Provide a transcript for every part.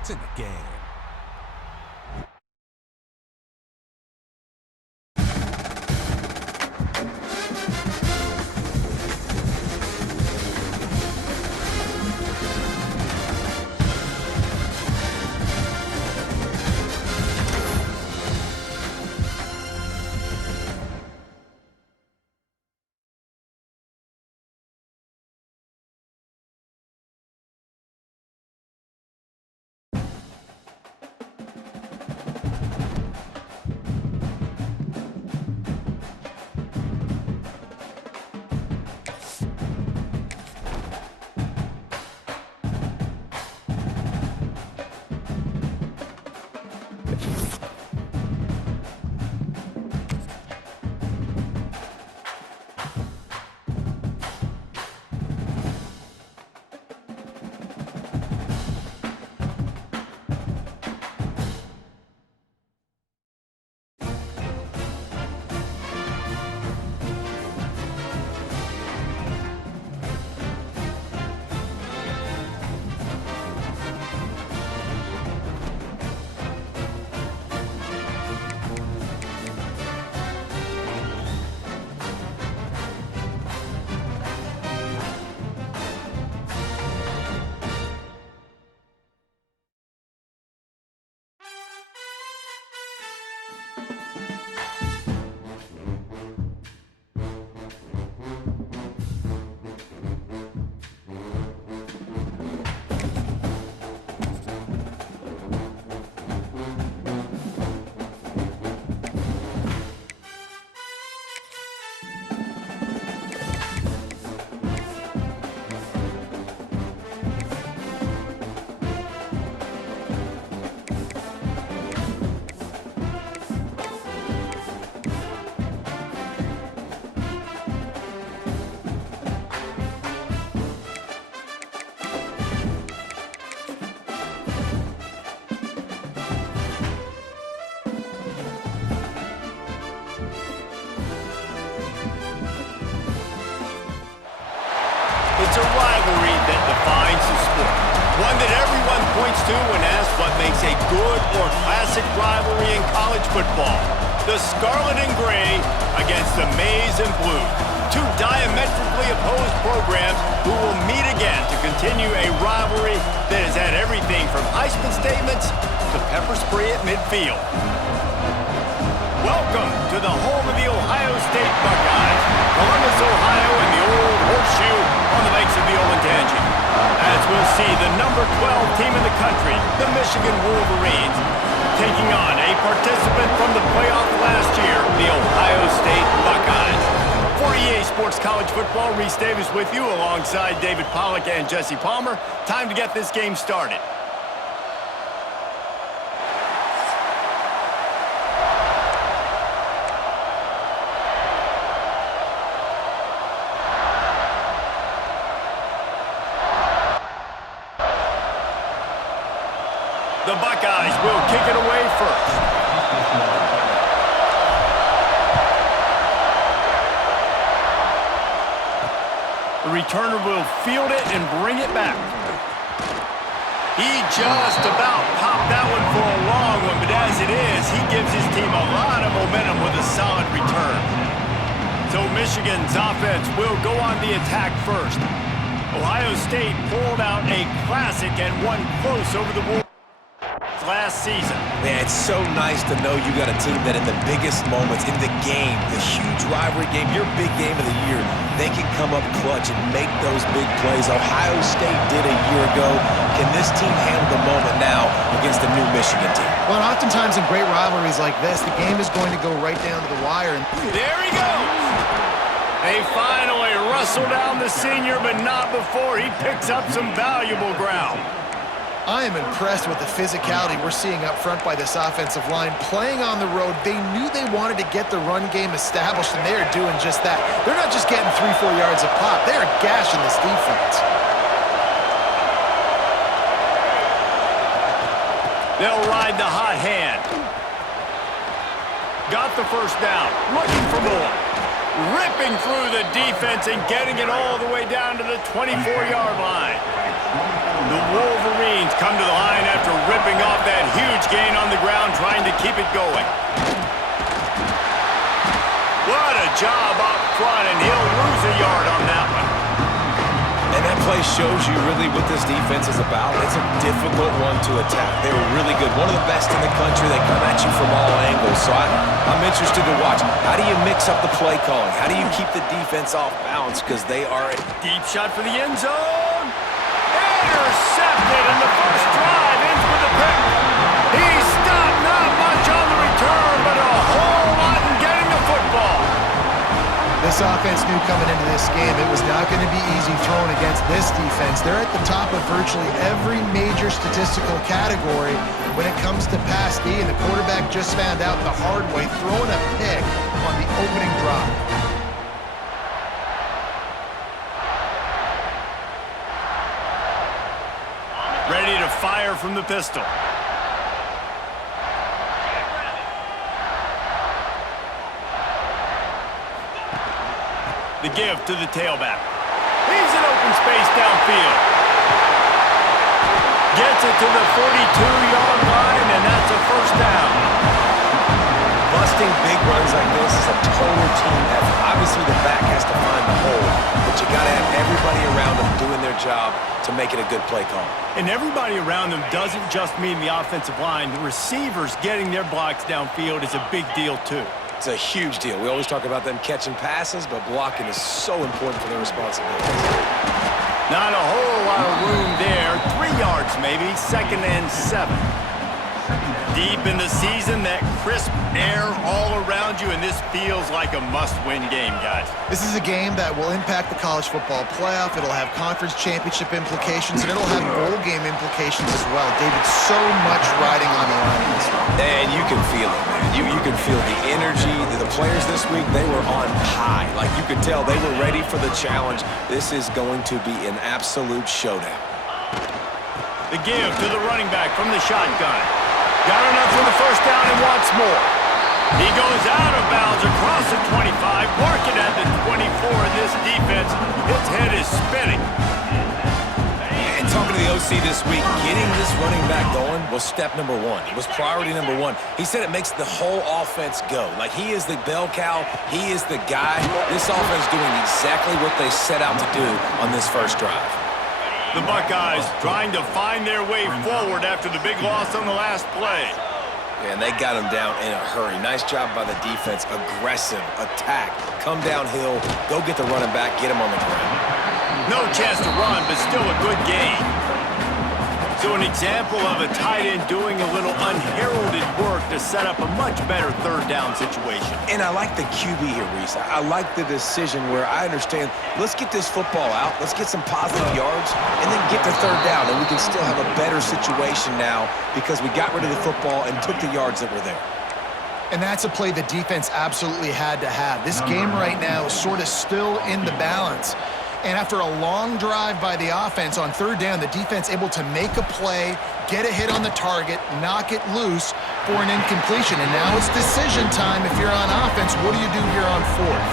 It's in the game. It's a rivalry that defines the sport. One that everyone points to when asked what makes a good or classic rivalry in college football. The Scarlet and Gray against the Maize and Blue. Two diametrically opposed programs who will meet again to continue a rivalry that has had everything from Heisman statements to pepper spray at midfield. Welcome to the home of the Ohio State Buckeyes, Columbus, Ohio, and the old horseshoe on the banks of the Olentangy. As we'll see, the number 12 team in the country, the Michigan Wolverines, taking on a participant from the playoff last year, the Ohio State Buckeyes. For EA Sports College Football, Reese Davis with you alongside David Pollack and Jesse Palmer. Time to get this game started. The Buckeyes will kick it away first. The returner will field it and bring it back. He just about popped that one for a long one, but as it is, he gives his team a lot of momentum with a solid return. So Michigan's offense will go on the attack first. Ohio State pulled out a classic and won close over the Wolverines last season. Man, it's so nice to know you got a team that in the biggest moments in the game, the huge rivalry game, your big game of the year, they can come up clutch and make those big plays. Ohio State did a year ago. Can this team handle the moment now against the new Michigan team? Well, oftentimes in great rivalries like this, the game is going to go right down to the wire. And there he goes! They finally wrestle down the senior, but not before he picks up some valuable ground. I am impressed with the physicality we're seeing up front by this offensive line. Playing on the road, they knew they wanted to get the run game established, and they are doing just that. They're not just getting 3-4 yards a pop. They are gashing this defense. They'll ride the hot hand. Got the first down. Looking for more. ripping through the defense and getting it all the way down to the 24-yard line. The Wolverines come to the line after ripping off that huge gain on the ground, trying to keep it going. What a job up front, and he'll lose a yard on that one. And that play shows you really what this defense is about. It's a difficult one to attack. They were really good. One of the best in the country. They come at you from all angles. So I'm interested to watch. How do you mix up the play calling? How do you keep the defense off balance? Because they are a deep shot for the end zone. Intercepted, and the first drive ends with a pick. He stopped, not much on the return, but a whole lot in getting the football. This offense knew coming into this game it was not going to be easy throwing against this defense. They're at the top of virtually every major statistical category when it comes to pass D, and the quarterback just found out the hard way, throwing a pick on the opening drive. Ready to fire from the pistol. The give to the tailback. He's in open space downfield. Gets it to the 42-yard line, and that's a first down. busting big runs like this is a total team effort. Obviously, the back has to find the hole, but you got to have everybody around them doing their job to make it a good play call. And everybody around them doesn't just mean the offensive line. The receivers getting their blocks downfield is a big deal, too. It's a huge deal. We always talk about them catching passes, but blocking is so important for their responsibilities. Not a whole lot of room there. 3 yards maybe, 2nd and 7. Deep in the season, that crisp air all around you, and this feels like a must-win game, guys. This is a game that will impact the college football playoff. It'll have conference championship implications, and it'll have bowl game implications as well. David, so much riding on the line in this one. And you can feel it, man. You can feel the energy. The players this week, they were on high. Like, you could tell they were ready for the challenge. This is going to be an absolute showdown. The give to the running back from the shotgun. Got enough for the first down and wants more. He goes out of bounds across the 25, marking at the 24 in this defense. His head is spinning. And talking to the OC this week, getting this running back going was step number one. It was priority number one. He said it makes the whole offense go. Like, he is the bell cow. He is the guy. This offense doing exactly what they set out to do on this first drive. The Buckeyes trying to find their way forward after the big loss on the last play. Yeah, and they got him down in a hurry. Nice job by the defense. Aggressive, attack, come downhill, go get the running back, get him on the ground. No chance to run, but still a good game. So an example of a tight end doing a little unheralded work to set up a much better third down situation. And I like the QB here, Reese. I like the decision where I understand, let's get this football out, let's get some positive yards, and then get to third down, and we can still have a better situation now because we got rid of the football and took the yards that were there. And that's a play the defense absolutely had to have. This game right now is sort of still in the balance. And after a long drive by the offense on third down, the defense able to make a play, get a hit on the target, knock it loose for an incompletion. And now it's decision time if you're on offense. What do you do here on fourth?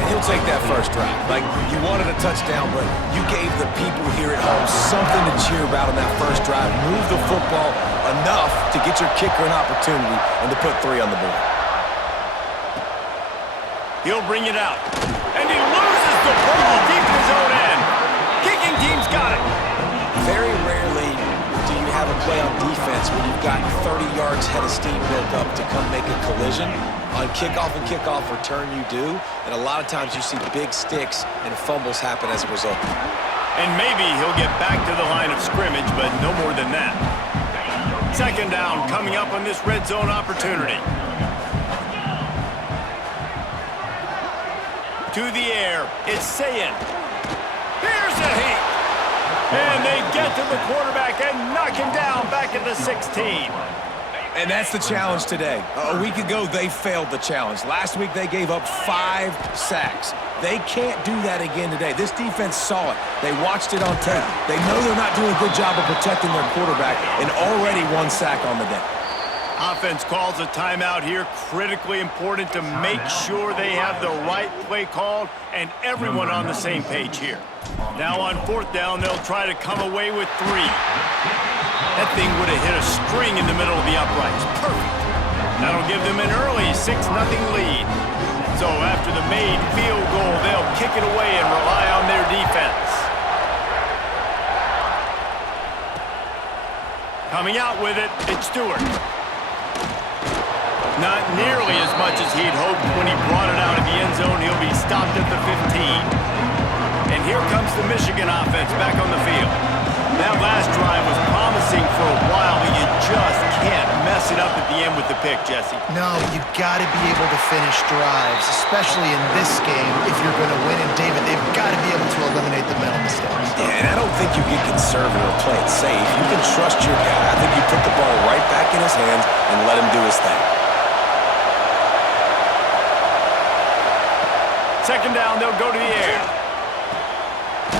And you'll take that first drive. Like, you wanted a touchdown, but you gave the people here at home something to cheer about on that first drive. Move the football enough to get your kicker an opportunity and to put 3 on the board. He'll bring it out. And he loses the ball deep in his own end. Kicking team's got it. Very rarely do you have a play on defense when you've got 30 yards head of steam built up to come make a collision. On kickoff and kickoff return you do, and a lot of times you see big sticks and fumbles happen as a result. And maybe he'll get back to the line of scrimmage, but no more than that. Second down coming up on this red zone opportunity. To the air, it's Sayin. Here's a hit. And they get to the quarterback and knock him down back at the 16. And that's the challenge today. A week ago, they failed the challenge. Last week, they gave up 5 sacks. They can't do that again today. This defense saw it. They watched it on tape. They know they're not doing a good job of protecting their quarterback, and already 1 sack on the day. Offense calls a timeout here. Critically important to make sure they have the right play called and everyone on the same page here. Now on fourth down, they'll try to come away with 3. That thing would have hit a string in the middle of the uprights. Perfect. That'll give them an early 6-0 lead. So after the made field goal, they'll kick it away and rely on their defense. Coming out with it, it's Stewart. Not nearly as much as he'd hoped when he brought it out of the end zone. He'll be stopped at the 15. And here comes the Michigan offense back on the field. That last drive was promising for a while, but you just can't mess it up at the end with the pick, Jesse. No, you got to be able to finish drives, especially in this game if you're going to win. And David, they've got to be able to eliminate the mental mistakes. Yeah, and I don't think you get conservative or play it safe. You can trust your guy. I think you put the ball right back in his hands and let him do his thing. Second down, they'll go to the air.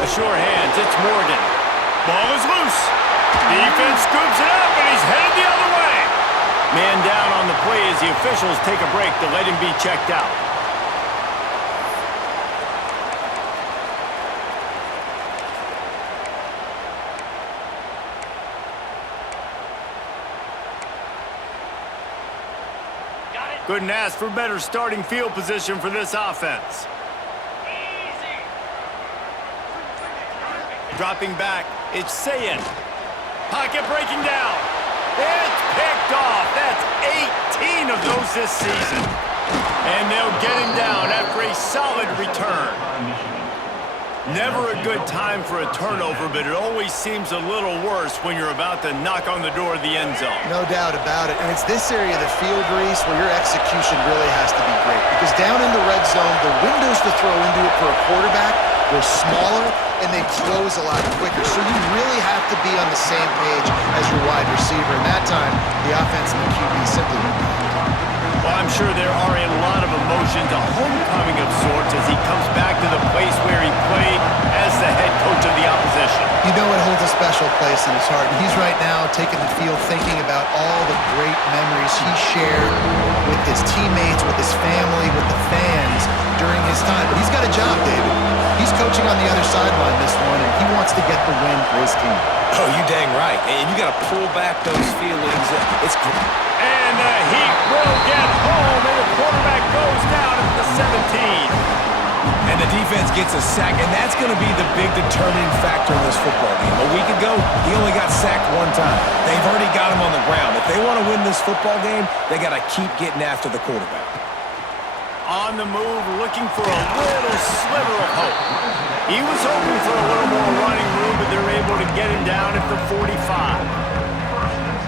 A sure hands, it's Morgan. Ball is loose. Defense scoops it up, and he's headed the other way. Man down on the play as the officials take a break to let him be checked out. Couldn't ask for better starting field position for this offense. Dropping back, it's Sayin. Pocket breaking down. It's picked off. That's 18 of those this season. And they'll get him down after a solid return. Never a good time for a turnover, but it always seems a little worse when you're about to knock on the door of the end zone. No doubt about it. And it's this area of the field, Reese, where your execution really has to be great. Because down in the red zone, the windows to throw into it for a quarterback, they're smaller, and they close a lot quicker. So you really have to be on the same page as your wide receiver. And that time, the offense and the QB simply went back. Well, I'm sure there are a lot of emotions, a homecoming of sorts as he comes back to the place where he played as the head coach of the opposition. You know it holds a special place in his heart. And he's right now taking the field thinking about all the great memories he shared with his teammates, with his family, with the fans during his time. But he's got a job, David. He's coaching on the other sideline this one, and he wants to get the win for his team. Oh, you dang right. And you got to pull back those feelings. It's And the Heat will get home, and the quarterback goes down at the 17. And the defense gets a sack, and that's going to be the big determining factor in this football game. A week ago, he only got sacked 1 time. They've already got him on the ground. If they want to win this football game, they got to keep getting after the quarterback. On the move, looking for a little sliver of hope. He was hoping for a little more running room, but they're able to get him down at the 45.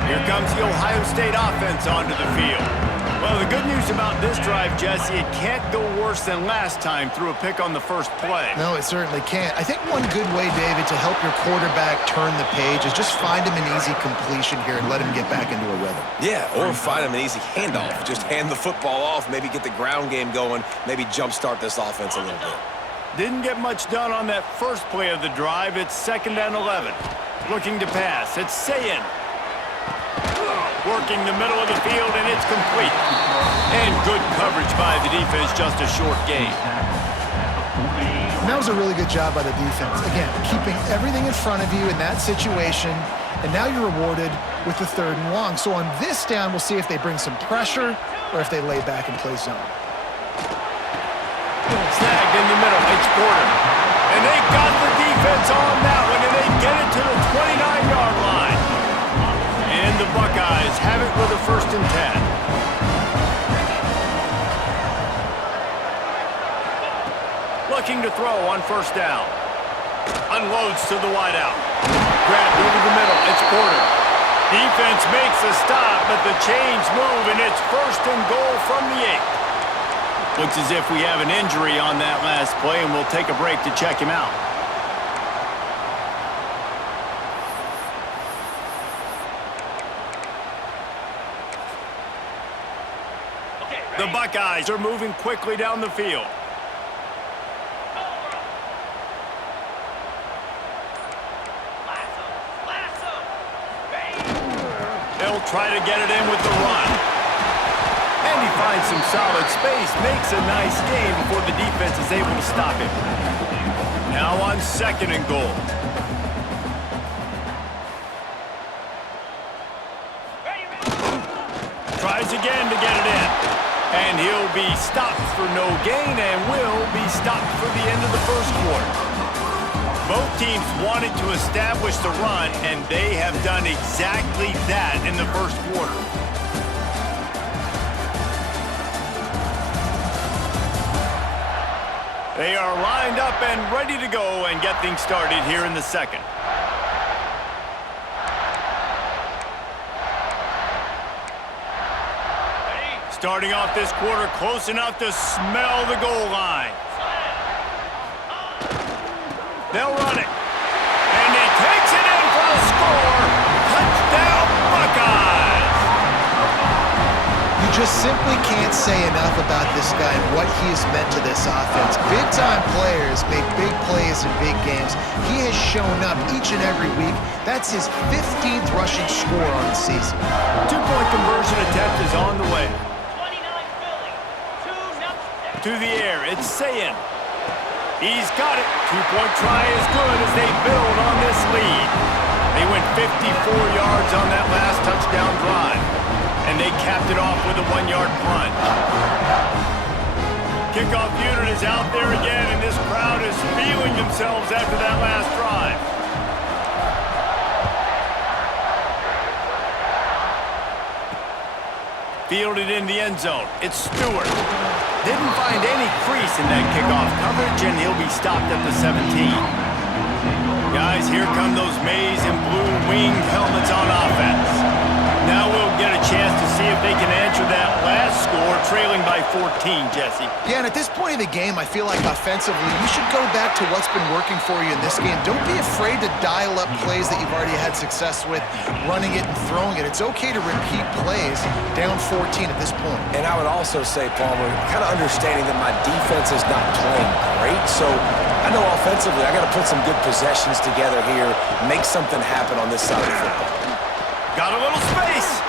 Here comes the Ohio State offense onto the field. Well, the good news about this drive, Jesse, it can't go worse than last time through a pick on the first play. No, it certainly can't. I think one good way, David, to help your quarterback turn the page is just find him an easy completion here and let him get back into a rhythm. Yeah, or find him an easy handoff. Just hand the football off, maybe get the ground game going, maybe jumpstart this offense a little bit. Didn't get much done on that first play of the drive. It's 2nd and 11. Looking to pass. It's Sayin. Working the middle of the field, and it's complete. And good coverage by the defense, just a short gain. And that was a really good job by the defense. Again, keeping everything in front of you in that situation, and now you're rewarded with the 3rd and long. So on this down, we'll see if they bring some pressure or if they lay back and play zone. Snagged in the middle, it's Porter. And they got the defense on that one, and they get it to the 29-yard line. And the Buckeyes have it with a 1st and 10. Looking to throw on 1st down. Unloads to the wideout. Grabbed over the middle, it's Porter. Defense makes a stop, but the chains move, and it's 1st and goal from the 8. Looks as if we have an injury on that last play, and we'll take a break to check him out. The Buckeyes are moving quickly down the field. They'll will try to get it in with the run. And he finds some solid space, makes a nice gain before the defense is able to stop him. Now on 2nd and goal. Tries again to get it in. And he'll be stopped for no gain and will be stopped for the end of the first quarter. Both teams wanted to establish the run, and they have done exactly that in the first quarter. They are lined up and ready to go and get things started here in the second. Starting off this quarter close enough to smell the goal line. They'll run it. And he takes it in for the score. Touchdown, Buckeyes! You just simply can't say enough about this guy and what he has meant to this offense. Big-time players make big plays in big games. He has shown up each and every week. That's his 15th rushing score on the season. 2-point conversion attempt is on the way. To the air, it's Sayin. He's got it. 2-point try is good as they build on this lead. They went 54 yards on that last touchdown drive. And they capped it off with a 1-yard plunge. Kickoff unit is out there again, and this crowd is feeling themselves after that last drive. Fielded in the end zone. It's Stewart. Didn't find any crease in that kickoff coverage, and he'll be stopped at the 17. Guys, here come those maize and blue winged helmets on offense. Now we'll get a chance to see if they can answer that last score, trailing by 14, Jesse. Yeah, and at this point in the game, I feel like offensively, you should go back to what's been working for you in this game. Don't be afraid to dial up plays that you've already had success with, running it and throwing it. It's okay to repeat plays down 14 at this point. And I would also say, Palmer, kind of understanding that my defense is not playing great, so I know offensively I got to put some good possessions together here, make something happen on this side of the football. Got a little space.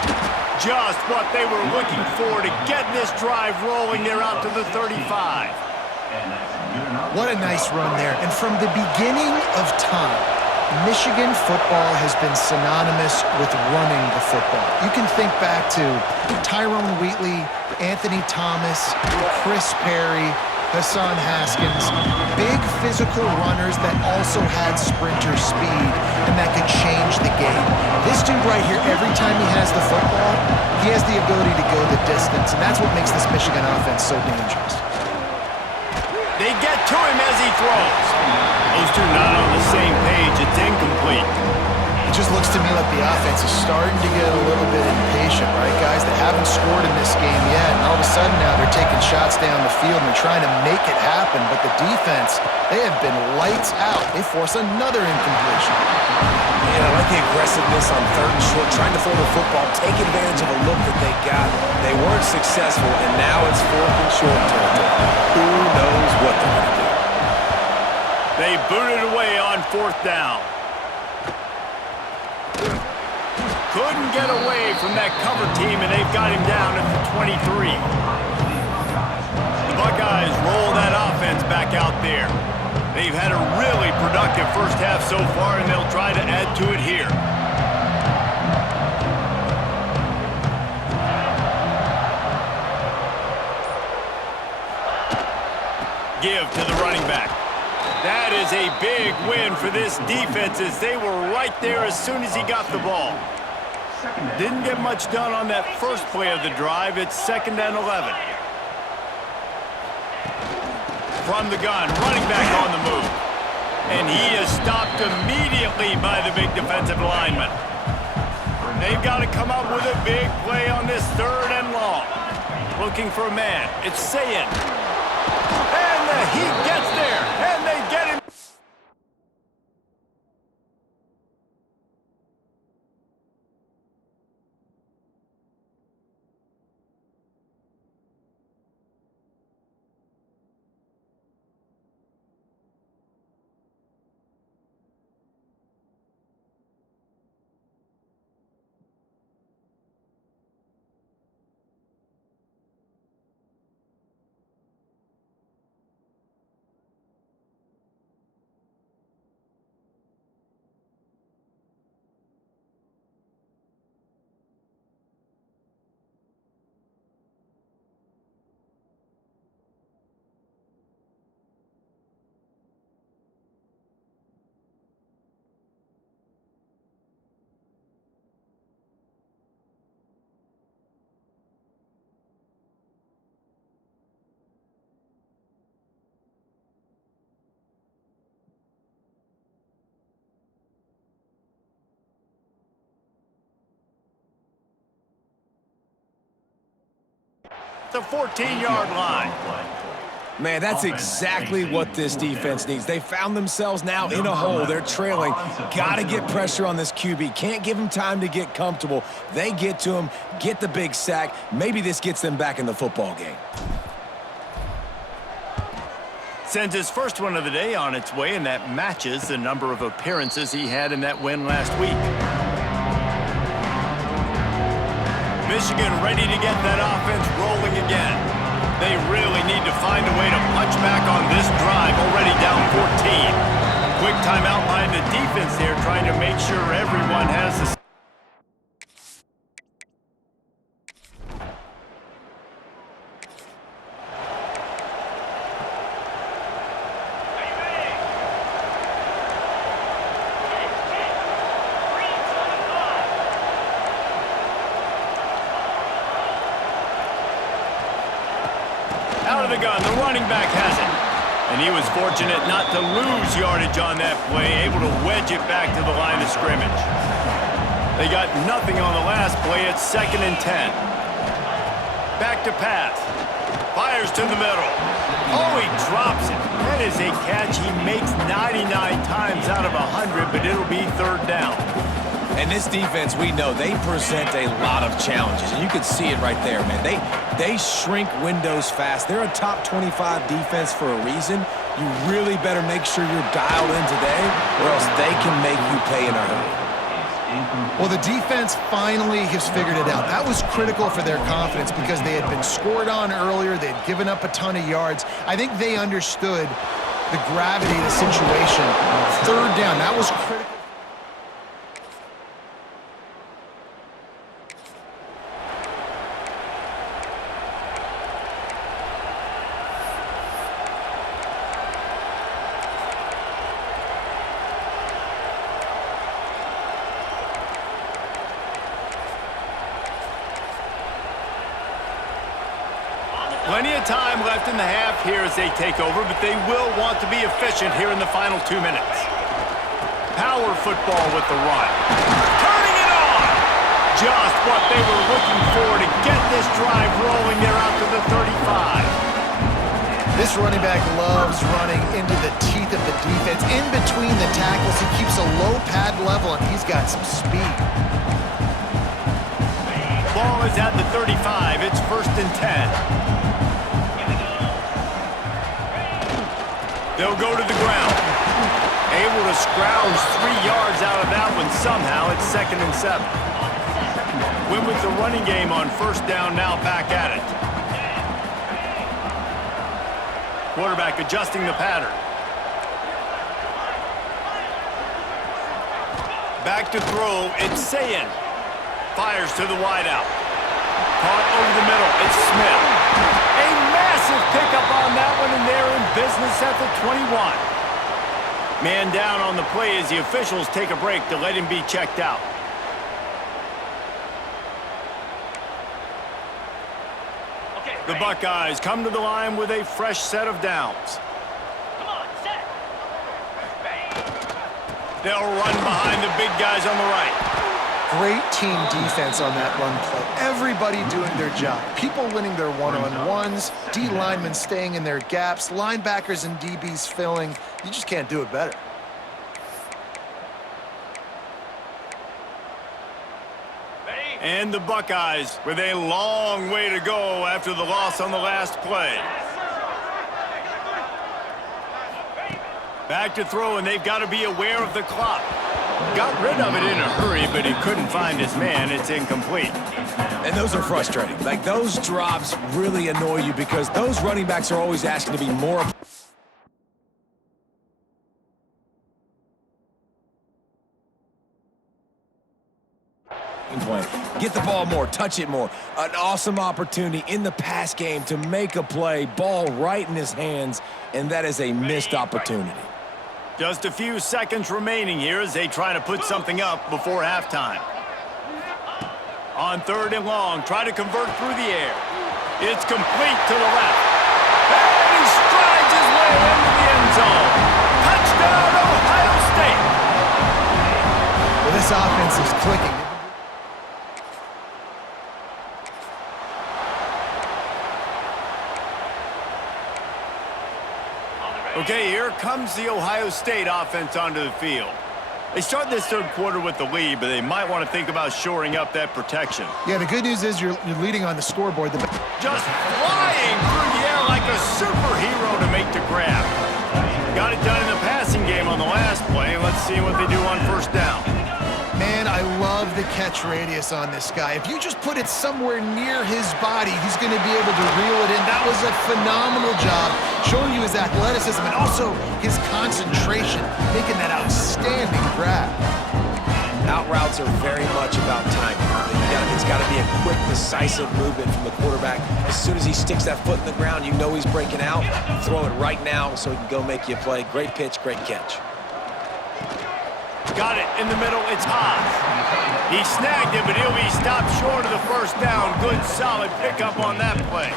Just what they were looking for to get this drive rolling. They're out to the 35. What a nice run there. And from the beginning of time, Michigan football has been synonymous with running the football. You can think back to Tyrone Wheatley, Anthony Thomas, Chris Perry, Hassan Haskins, big physical runners that also had sprinter speed and that could change the game. This dude right here, every time he has the football, he has the ability to go the distance, and that's what makes this Michigan offense so dangerous. They get to him as he throws. Those two not on the same page. It's incomplete. It just looks to me like the offense is starting to get a little bit impatient, right, guys? They haven't scored in this game yet, and all of a sudden now they're taking shots down the field and they're trying to make it happen, but the defense, they have been lights out. They force another incompletion. Yeah, I like the aggressiveness on 3rd and short, trying to throw the football, take advantage of a look that they got. They weren't successful, and now it's 4th and short territory. Who knows what they're going to do? They boot it away on 4th down. Couldn't get away from that cover team, and they've got him down at the 23. The Buckeyes roll that offense back out there. They've had a really productive first half so far, and they'll try to add to it here. Give to the running back. That is a big win for this defense as they were right there as soon as he got the ball. Didn't get much done on that first play of the drive. It's 2nd and 11. From the gun, running back on the move. And he is stopped immediately by the big defensive lineman. They've got to come up with a big play on this 3rd and long. Looking for a man. It's Sayin. And he gets there. And they get him. The 14-yard line. Man, that's exactly what this defense needs. They found themselves now in a hole. They're trailing. Got to get pressure on this QB. Can't give him time to get comfortable. They get to him, get the big sack. Maybe this gets them back in the football game. Sends his first one of the day on its way, and that matches the number of appearances he had in that win last week. Michigan ready to get that offense rolling again. They really need to find a way to punch back on this drive, already down 14. Quick timeout by the defense here, trying to make sure everyone has the... Out of the gun, the running back has it. And he was fortunate not to lose yardage on that play, able to wedge it back to the line of scrimmage. They got nothing on the last play. It's 2nd and 10. Back to pass. Fires to the middle. Oh, he drops it. That is a catch he makes 99 times out of 100, but it'll be 3rd down. And this defense, we know, they present a lot of challenges. And you can see it right there, man. They shrink windows fast. They're a top 25 defense for a reason. You really better make sure you're dialed in today, or else they can make you pay in a hurry. Well, the defense finally has figured it out. That was critical for their confidence because they had been scored on earlier. They had given up a ton of yards. I think they understood the gravity of the situation. 3rd down, that was critical. Plenty of time left in the half here as they take over, but they will want to be efficient here in the final 2 minutes. Power football with the run. Turning it on! Just what they were looking for to get this drive rolling. They're out to the 35. This running back loves running into the teeth of the defense. In between the tackles, he keeps a low pad level, and he's got some speed. Ball is at the 35. It's 1st and 10. They'll go to the ground. Able to scrounge 3 yards out of that one somehow. It's 2nd and 7. Win with the running game on 1st down, now back at it. Quarterback adjusting the pattern. Back to throw. It's Sayin. Fires to the wideout. Caught over the middle. It's Smith. A massive pickup on that one, and they're in business at the 21. Man down on the play as the officials take a break to let him be checked out. The Buckeyes come to the line with a fresh set of downs. They'll run behind the big guys on the right. Great team defense on that run play. Everybody doing their job. People winning their one-on-ones, D linemen staying in their gaps, linebackers and DBs filling. You just can't do it better. And the Buckeyes with a long way to go after the loss on the last play. Back to throw, and they've got to be aware of the clock. Got rid of it in a hurry, but he couldn't find his man. It's incomplete. And those are frustrating. Like, those drops really annoy you because those running backs are always asking to be more. Get the ball more, touch it more. An awesome opportunity in the pass game to make a play, ball right in his hands, and that is a missed opportunity. Just a few seconds remaining here as they try to put something up before halftime. On 3rd and long, try to convert through the air. It's complete to the left. And he strides his way into the end zone. Touchdown, Ohio State! Well, this offense is clicking. Here comes the Ohio State offense onto the field. They start this third quarter with the lead, but they might want to think about shoring up that protection. Yeah, the good news is you're leading on the scoreboard. Just flying through the air like a superhero to make the grab. Got it done in the passing game on the last play. Let's see what they do on first down. Man, I love the catch radius on this guy. If you just put it somewhere near his body, he's going to be able to reel it in. That was a phenomenal job, showing you his athleticism and also his concentration, making that outstanding grab. Out routes are very much about timing. It's got to be a quick, decisive movement from the quarterback. As soon as he sticks that foot in the ground, you know he's breaking out. Throw it right now so he can go make you a play. Great pitch, great catch. Got it in the middle. It's Haas. He snagged it, but he'll be stopped short of the first down. Good, solid pickup on that play.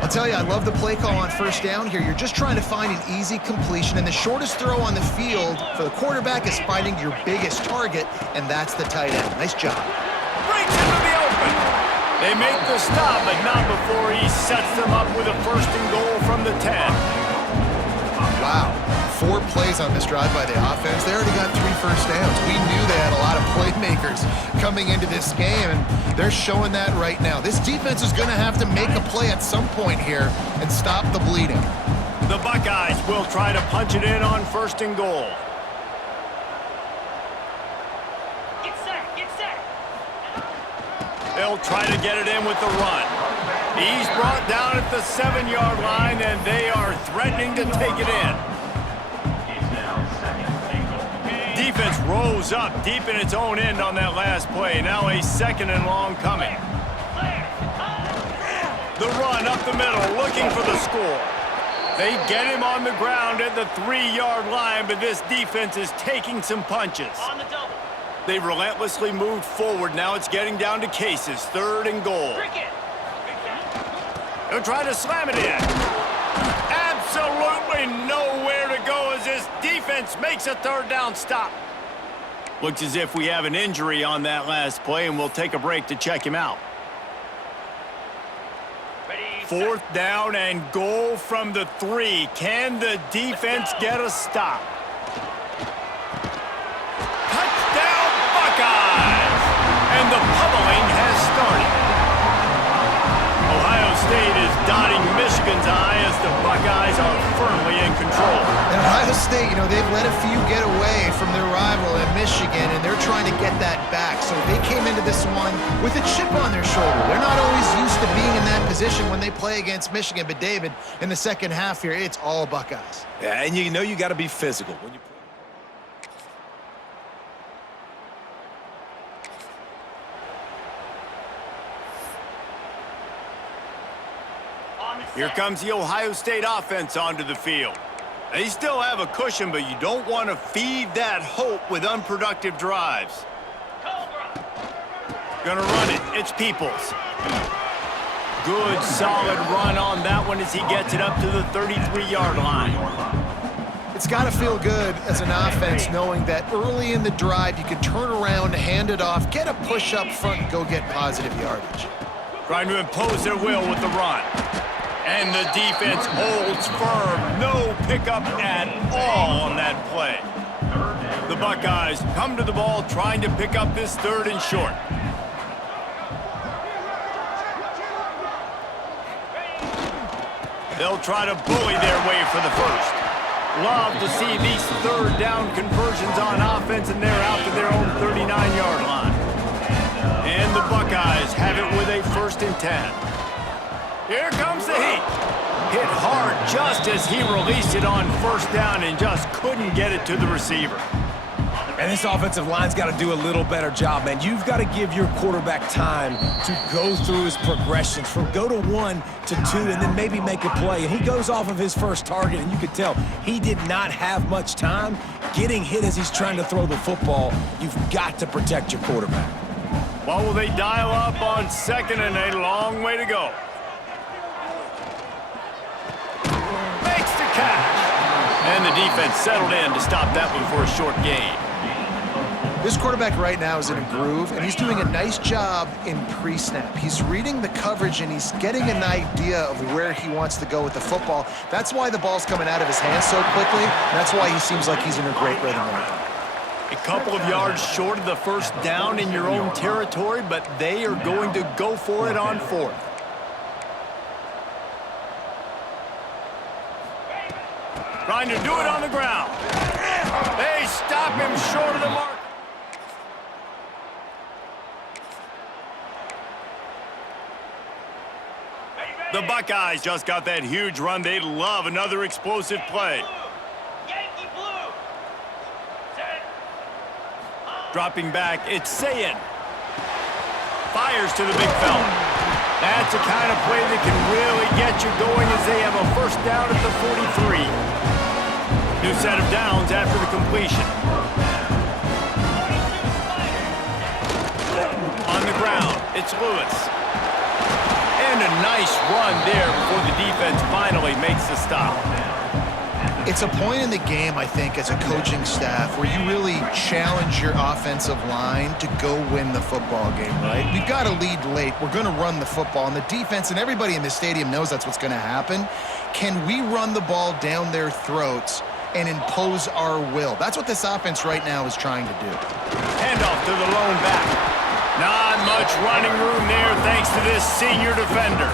I'll tell you, I love the play call on first down here. You're just trying to find an easy completion, and the shortest throw on the field for the quarterback is finding your biggest target, and that's the tight end. Nice job. Breaks into the open. They make the stop, but not before he sets them up with a first and goal from the 10. Wow. 4 plays on this drive by the offense. They already got 3 first downs. We knew they had a lot of playmakers coming into this game, and they're showing that right now. This defense is going to have to make a play at some point here and stop the bleeding. The Buckeyes will try to punch it in on first and goal. Get set. They'll try to get it in with the run. He's brought down at the 7-yard line, and they are threatening to take it in. Defense rose up deep in its own end on that last play. Now a second and long coming. The run up the middle, looking for the score. They get him on the ground at the 3-yard line, but this defense is taking some punches. On the double. They've relentlessly moved forward. Now it's getting down to cases. 3rd and goal. Cricket. They'll try to slam it in. Absolutely nowhere to go as this defense makes a 3rd down stop. Looks as if we have an injury on that last play, and we'll take a break to check him out. Ready, 4th down and goal from the 3. Can the defense get a stop? Touchdown, Buckeyes! And the pummeling has started. Ohio State is dotting Michigan's eye as the Buckeyes are firmly in control. And Ohio State, they've let a few get away from their rival in Michigan, and they're trying to get that back. So they came into this one with a chip on their shoulder. They're not always used to being in that position when they play against Michigan. But, David, in the second half here, it's all Buckeyes. Yeah, and you know you got to be physical when you. Here comes the Ohio State offense onto the field. They still have a cushion, but you don't want to feed that hope with unproductive drives. Gonna run it. It's Peoples. Good, solid run on that one as he gets it up to the 33-yard line. It's got to feel good as an offense knowing that early in the drive you can turn around, hand it off, get a push up front, and go get positive yardage. Trying to impose their will with the run. And the defense holds firm. No pickup at all on that play. The Buckeyes come to the ball trying to pick up this 3rd and short. They'll try to bully their way for the first. Love to see these 3rd down conversions on offense, and they're out to their own 39-yard line. And the Buckeyes have it with a 1st and 10. Here comes the heat. Hit hard just as he released it on first down and just couldn't get it to the receiver. And this offensive line's got to do a little better job, man. You've got to give your quarterback time to go through his progressions from go to 1 to 2 and then maybe make a play. And he goes off of his first target, and you could tell he did not have much time getting hit as he's trying to throw the football. You've got to protect your quarterback. Well, will they dial up on 2nd and a long way to go? Makes the catch. And the defense settled in to stop that one for a short gain. This quarterback right now is in a groove, and he's doing a nice job in pre-snap. He's reading the coverage, and he's getting an idea of where he wants to go with the football. That's why the ball's coming out of his hands so quickly, and that's why he seems like he's in a great rhythm right now. A couple of yards short of the first down in your own territory, but they are going to go for it on fourth. Trying to do it on the ground. They stop him short of the mark. The Buckeyes just got that huge run. They love another explosive play. Yankee blue. Set. Dropping back, it's Sayin. Fires to the big fella. That's the kind of play that can really get you going as they have a first down at the 43. New set of downs after the completion. On the ground, it's Lewis. And a nice run there before the defense finally makes the stop. It's a point in the game, I think, as a coaching staff where you really challenge your offensive line to go win the football game, right? We've got to lead late. We're going to run the football, and the defense and everybody in the stadium knows that's what's going to happen. Can we run the ball down their throats and impose our will? That's what this offense right now is trying to do. Handoff to the lone back. Not much running room there thanks to this senior defender.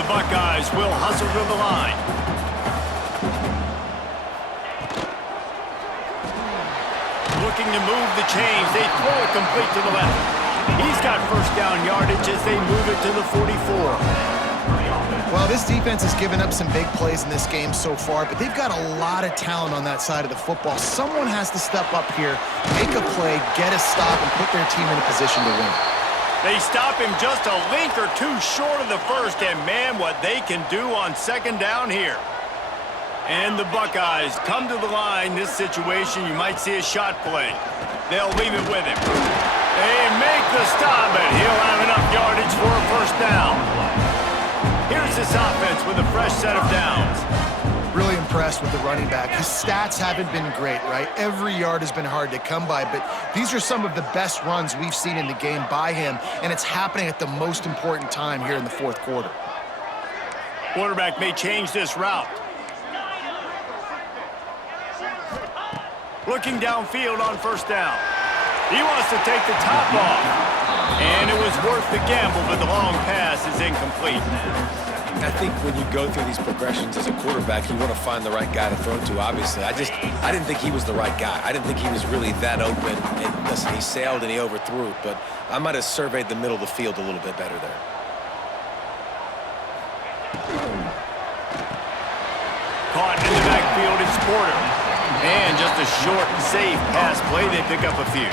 The Buckeyes will hustle to the line. Looking to move the chains. They throw it complete to the left. He's got first down yardage as they move it to the 44. Well, this defense has given up some big plays in this game so far, but they've got a lot of talent on that side of the football. Someone has to step up here, make a play, get a stop, and put their team in a position to win. They stop him just a link or two short of the first, and man, what they can do on second down here. And the Buckeyes come to the line. This situation, you might see a shot play. They'll leave it with him. They make the stop, and he'll have enough yardage for a first down. Here's this offense with a fresh set of downs. Really impressed with the running back. His stats haven't been great, right? Every yard has been hard to come by, but these are some of the best runs we've seen in the game by him, and it's happening at the most important time here in the fourth quarter. Quarterback may change this route. Looking downfield on first down. He wants to take the top off. And it was worth the gamble, but the long pass is incomplete. I think when you go through these progressions as a quarterback, you want to find the right guy to throw to, obviously. I didn't think he was the right guy. I didn't think he was really that open. And listen, he sailed and he overthrew it, but I might have surveyed the middle of the field a little bit better there. Caught in the backfield is Porter. And just a short, safe pass play. They pick up a few.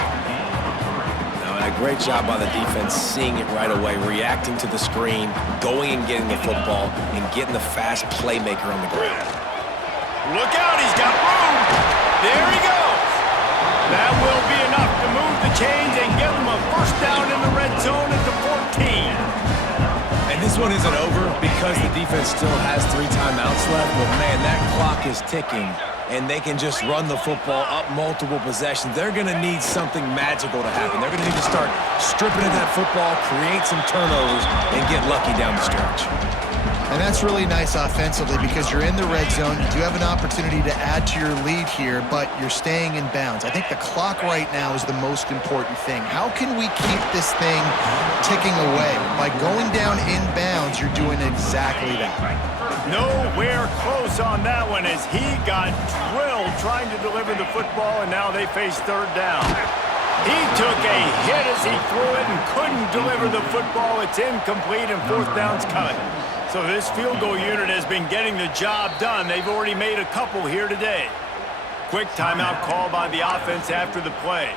A great job by the defense, seeing it right away, reacting to the screen, going and getting the football, and getting the fast playmaker on the ground. Look out, he's got room. There he goes. That will be enough to move the chains and give him a first down in the red zone at the 14. And this one isn't over because the defense still has 3 timeouts left, but man, that clock is ticking. And they can just run the football up multiple possessions. They're going to need something magical to happen. They're going to need to start stripping at that football, create some turnovers, and get lucky down the stretch. And that's really nice offensively because you're in the red zone. You do have an opportunity to add to your lead here, but you're staying in bounds. I think the clock right now is the most important thing. How can we keep this thing ticking away? By going down in bounds, you're doing exactly that. Nowhere close on that one as he got drilled trying to deliver the football, and now they face third down. He took a hit as he threw it and couldn't deliver the football. It's incomplete, and fourth down's coming. So this field goal unit has been getting the job done. They've already made a couple here today. Quick timeout call by the offense after the play.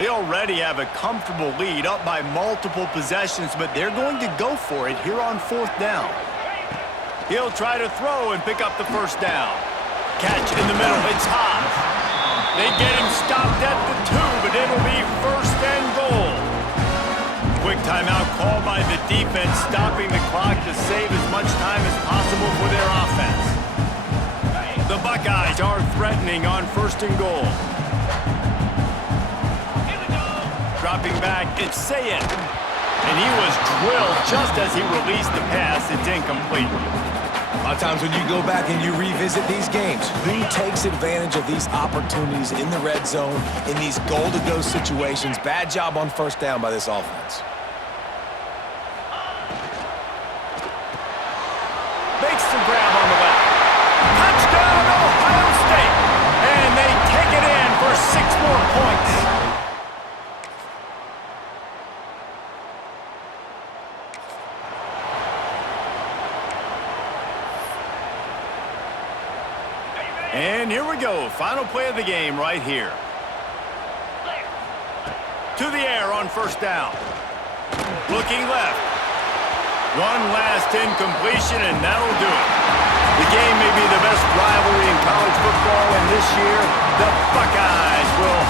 They already have a comfortable lead, up by multiple possessions, but they're going to go for it here on fourth down. He'll try to throw and pick up the first down. Catch in the middle, it's Haas. They get him stopped at the 2, but it'll be first and goal. Quick timeout call by the defense, stopping the clock to save as much time as possible for their offense. The Buckeyes are threatening on first and goal. dropping back. It's Say It. And he was drilled just as he released the pass. It's incomplete. A lot of times when you go back and you revisit these games, who takes advantage of these opportunities in the red zone, in these goal-to-go situations? Bad job on first down by this offense. Makes the grab on the left. Touchdown, Ohio State! And they take it in for 6 more points. And here we go. Final play of the game right here. To the air on first down. Looking left. One last incompletion, and that'll do it. The game may be the best rivalry in college football, and this year, the Buckeyes will